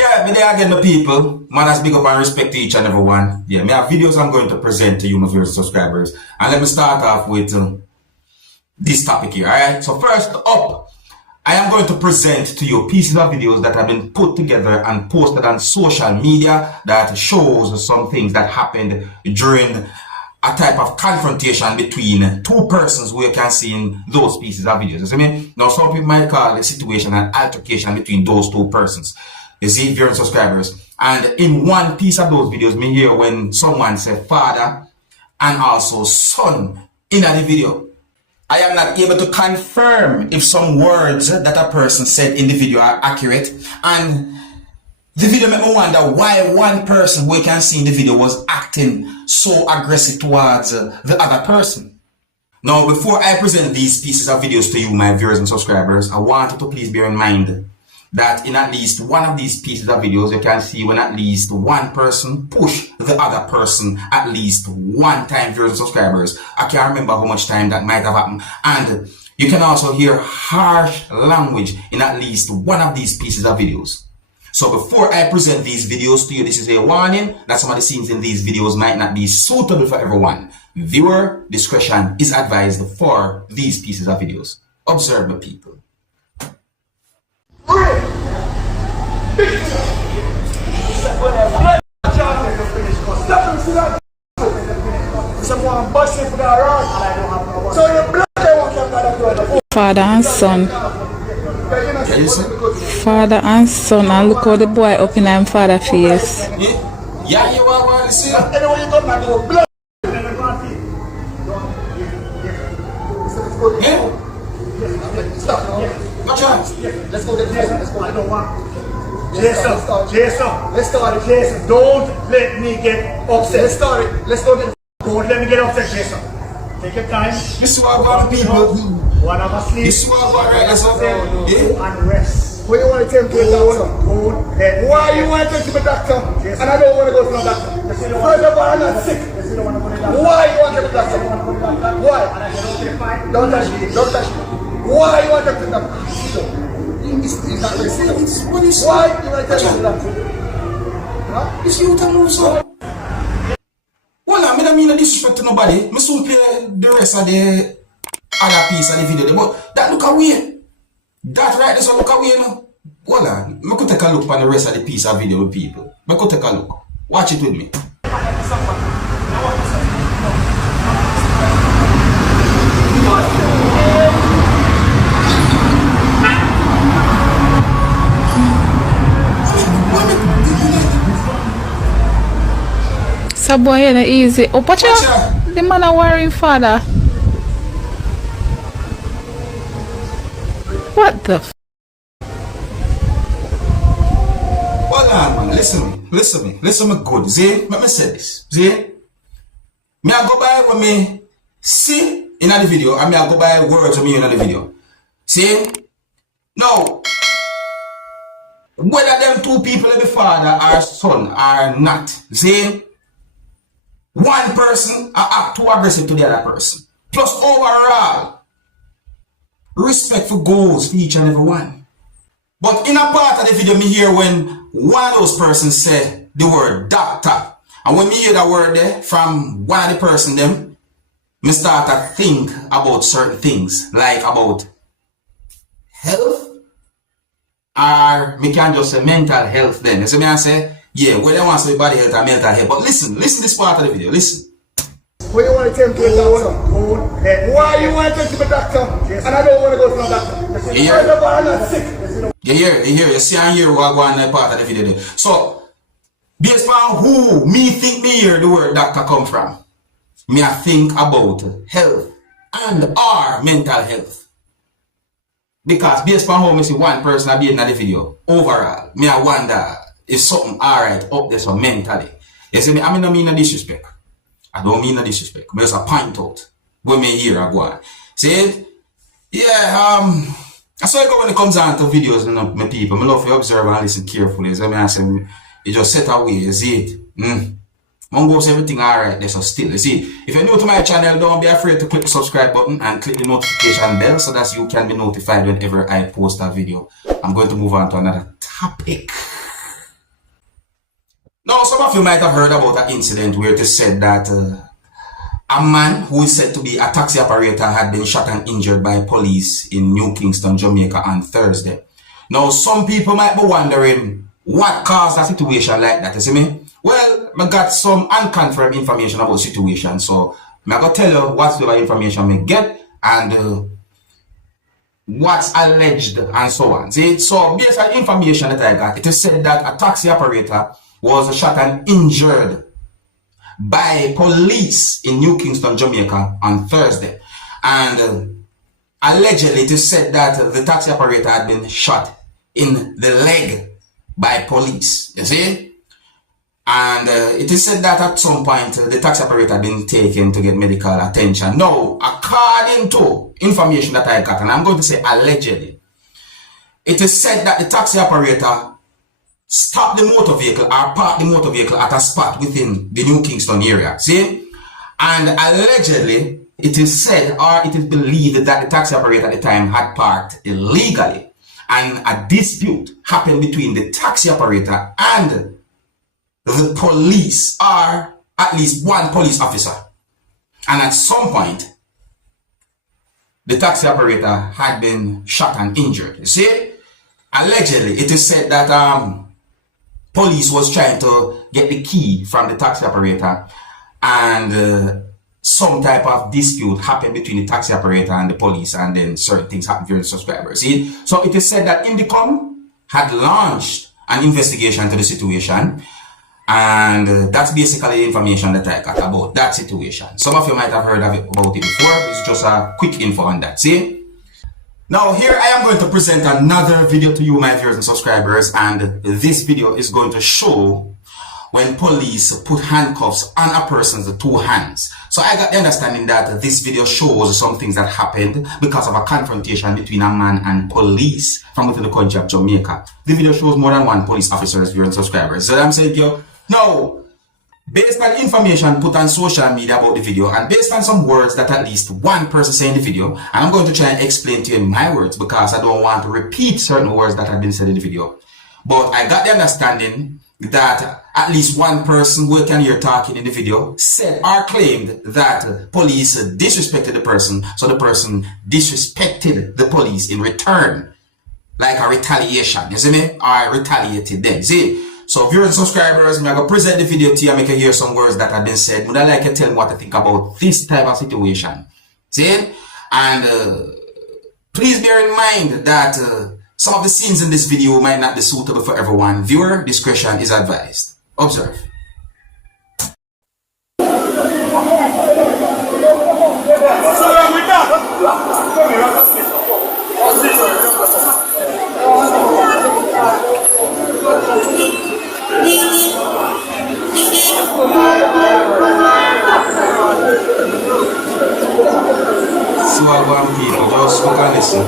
Yeah, me there again, my people. Man, as big up and respect to each and every one. Yeah, me have videos I'm going to present to you, my viewers and subscribers. And let me start off with this topic here, alright? So first up, I am going to present to you pieces of videos that have been put together and posted on social media that shows some things that happened during a type of confrontation between two persons who you can see in those pieces of videos. You see me? Now some people might call the situation an altercation between those two persons. You see, viewers and subscribers. And in one piece of those videos, me hear when someone said father and also son in the video. I am not able to confirm if some words that a person said in the video are accurate. And the video made me wonder why one person we can see in the video was acting so aggressive towards the other person. Now, before I present these pieces of videos to you, my viewers and subscribers, I want you to please bear in mind that in at least one of these pieces of videos, you can see when at least one person push the other person at least one time, viewers and subscribers. I can't remember how much time that might have happened. And you can also hear harsh language in at least one of these pieces of videos. So before I present these videos to you, this is a warning that some of the scenes in these videos might not be suitable for everyone. Viewer discretion is advised for these pieces of videos. Observe the people. Father and son. Father and son, and look how the boy up in him father face. Yeah, you are to see. Let's go to Jason. Let's go. I don't want. Jason. Let's start it. Jason, don't let me get upset. Let's start it. Let's go to. Don't let me get upset, Jason. Take your time. This is what about people. One of us sleep. This is what about right? That's what. And rest. Where you want to take me to the doctor? Why you want to take me to the doctor? Jason. And I don't want to go to the doctor. First of all, I'm not sick. Why you want to take me to the doctor? Why? Don't touch me. Don't touch me. Why you want to take me to the doctor? It's not very serious. Why you want to take me to the doctor? Huh? This you can move so. Well, I don't mean no disrespect to nobody. I soon play the rest of the other piece of the video. But that look away. That right there, so look away now. Well, I could take a look on the rest of the piece of video with people. I could take a look. Watch it with me. So boy, ain't easy. Oh, watch out! The man are worrying father. What the f? Hold on, man. Listen me good. See, let me say this. See, me I go by what me see in the video, and me I go by words of me in the video. See, now whether them two people be father or son or not, see, one person act too aggressive to the other person. Plus overall, respectful goals for each and every one. But in a part of the video, me hear when one of those persons said the word doctor. And when me hear that word there from one of the person them, me start to think about certain things, like about health, or me can just say mental health then. You see me I say, yeah, whether they want to say body health or mental health. But listen this part of the video, listen. Where you want to take me to the doctor? Why you want to take me to the doctor? And I don't want to go to the doctor. First of all, I'm not sick. You hear, you see and hear what going on in the part of the video there. So, based on who me think me hear the word doctor come from, me I think about health and or mental health. Because based on how me see one person I be in the video, overall, me I wonder if something alright up there so mentally. You see me, I don't mean no disrespect. I don't mean no disrespect. I just a point out when me hear I go on. See? Yeah, that's how I go when it comes down to videos and my people. I love to observe and listen carefully. So I say, you just set away, you see it. Mongo's everything alright there, so still. You see, if you're new to my channel, don't be afraid to click the subscribe button and click the notification bell so that you can be notified whenever I post a video. I'm going to move on to another topic. Now, some of you might have heard about an incident where it is said that a man who is said to be a taxi operator had been shot and injured by police in New Kingston, Jamaica on Thursday. Now, some people might be wondering what caused a situation like that, you see me? Well, I got some unconfirmed information about the situation, so I'm going to tell you whatsoever information we get and what's alleged and so on. See? So, based on information that I got, it is said that a taxi operator was shot and injured by police in New Kingston, Jamaica on Thursday. And allegedly it is said that the taxi operator had been shot in the leg by police, you see? And it is said that at some point the taxi operator had been taken to get medical attention. Now, according to information that I got, and I'm going to say allegedly, it is said that the taxi operator stopped the motor vehicle or parked the motor vehicle at a spot within the New Kingston area. See? And allegedly, it is said or it is believed that the taxi operator at the time had parked illegally. And a dispute happened between the taxi operator and the police, or at least one police officer. And at some point, the taxi operator had been shot and injured. You see? Allegedly, it is said that police was trying to get the key from the taxi operator, and some type of dispute happened between the taxi operator and the police, and then certain things happened during the subscribers. See? So it is said that Indicom had launched an investigation to the situation, and that's basically the information that I got about that situation. Some of you might have heard of it, about it before. It's just a quick info on that. See? Now here I am going to present another video to you, my viewers and subscribers, and this video is going to show when police put handcuffs on a person's two hands. So I got the understanding that this video shows some things that happened because of a confrontation between a man and police from within the country of Jamaica. The video shows more than one police officers, viewers and subscribers. So I'm saying, yo, no. Based on information put on social media about the video, and based on some words that at least one person said in the video, and I'm going to try and explain to you in my words because I don't want to repeat certain words that have been said in the video. But I got the understanding that at least one person who can hear talking in the video said or claimed that police disrespected the person, so the person disrespected the police in return, like a retaliation, you see me? Or retaliated them, see? So viewers and subscribers, I'm going to present the video to you and make you hear some words that have been said. Would I like to tell me what I think about this type of situation? See? And please bear in mind that some of the scenes in this video might not be suitable for everyone. Viewer discretion is advised. Observe. Swagwan people, just look and listen.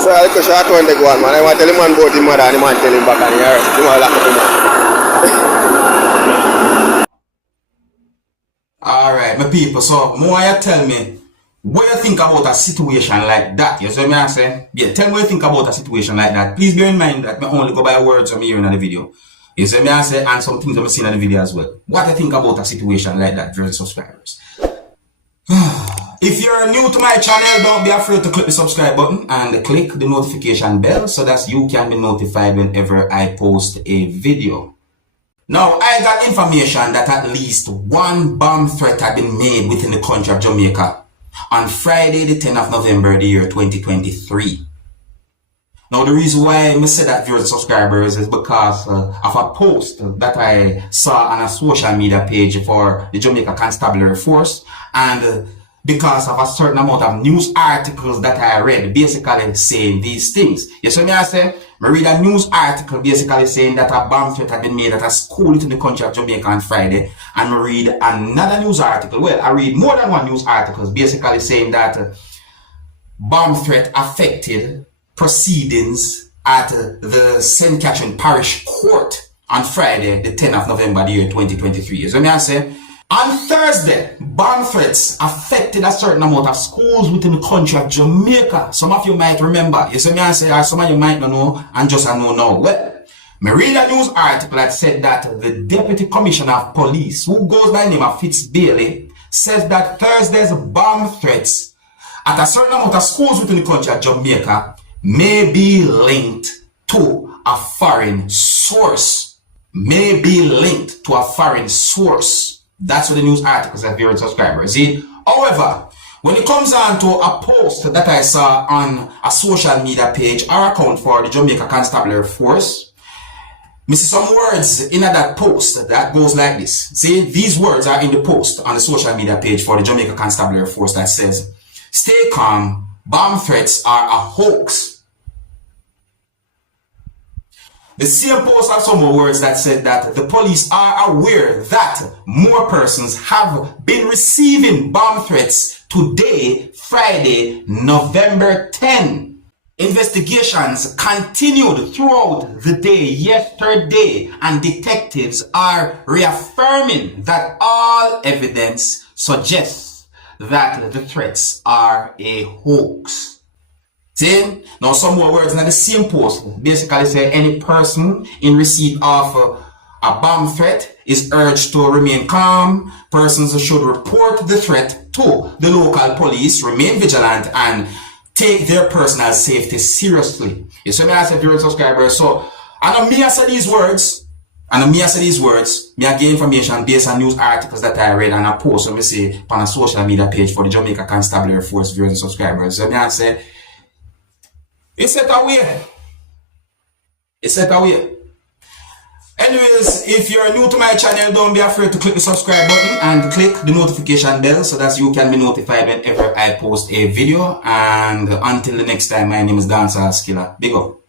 So I could shot when they go on, man. I want to tell him man about him mother and the man tell him back and he arrest him all Alright, my people, so more you tell me what you think about a situation like that. You see what I say? Yeah, tell me what you think about a situation like that. Please bear in mind that I only go by words I'm hearing in the video. You see what I say? And some things I'm seeing in the video as well. What you think about a situation like that, viewers and subscribers? If you're new to my channel, don't be afraid to click the subscribe button and click the notification bell so that you can be notified whenever I post a video. Now, I got information that at least one bomb threat had been made within the country of Jamaica on Friday the 10th of November the year 2023. Now, the reason why I say that, viewers and subscribers, is because of a post that I saw on a social media page for the Jamaica Constabulary Force, and because of a certain amount of news articles that I read basically saying these things. You see me I say? I read a news article basically saying that a bomb threat had been made at a school in the country of Jamaica on Friday, and I read another news article. Well, I read more than one news articles basically saying that bomb threat affected proceedings at the St. Catherine Parish Court on Friday, the 10th of November, the year 2023. So I say, on Thursday, bomb threats affected a certain amount of schools within the country of Jamaica. Some of you might remember. You see me I say, or some of you might not know, and just know now. Well, me read a news article that said that the Deputy Commissioner of Police, who goes by the name of Fitz Bailey, says that Thursday's bomb threats at a certain amount of schools within the country of Jamaica may be linked to a foreign source. May be linked to a foreign source. That's what the news article says, viewers and subscribers. See? However, when it comes on to a post that I saw on a social media page or account for the Jamaica Constabulary Force, I see some words in that post that goes like this. See, these words are in the post on the social media page for the Jamaica Constabulary Force that says, "Stay calm, bomb threats are a hoax." The same post has some more words that said that the police are aware that more persons have been receiving bomb threats today, Friday, November 10. Investigations continued throughout the day yesterday, and detectives are reaffirming that all evidence suggests that the threats are a hoax. See? Now some more words in the same post basically say any person in receipt of a bomb threat is urged to remain calm. Persons should report the threat to the local police, remain vigilant, and take their personal safety seriously. You see me as a viewer subscriber. So, and me I say these words, me I get information based on news articles that I read and I post, so me say on a social media page for the Jamaica Constabulary Force viewers and subscribers. So me I say, it's set away. It's set away. Anyways, if you're new to my channel, don't be afraid to click the subscribe button and click the notification bell so that you can be notified whenever I post a video. And until the next time, my name is Dancehall Skilla. Big up.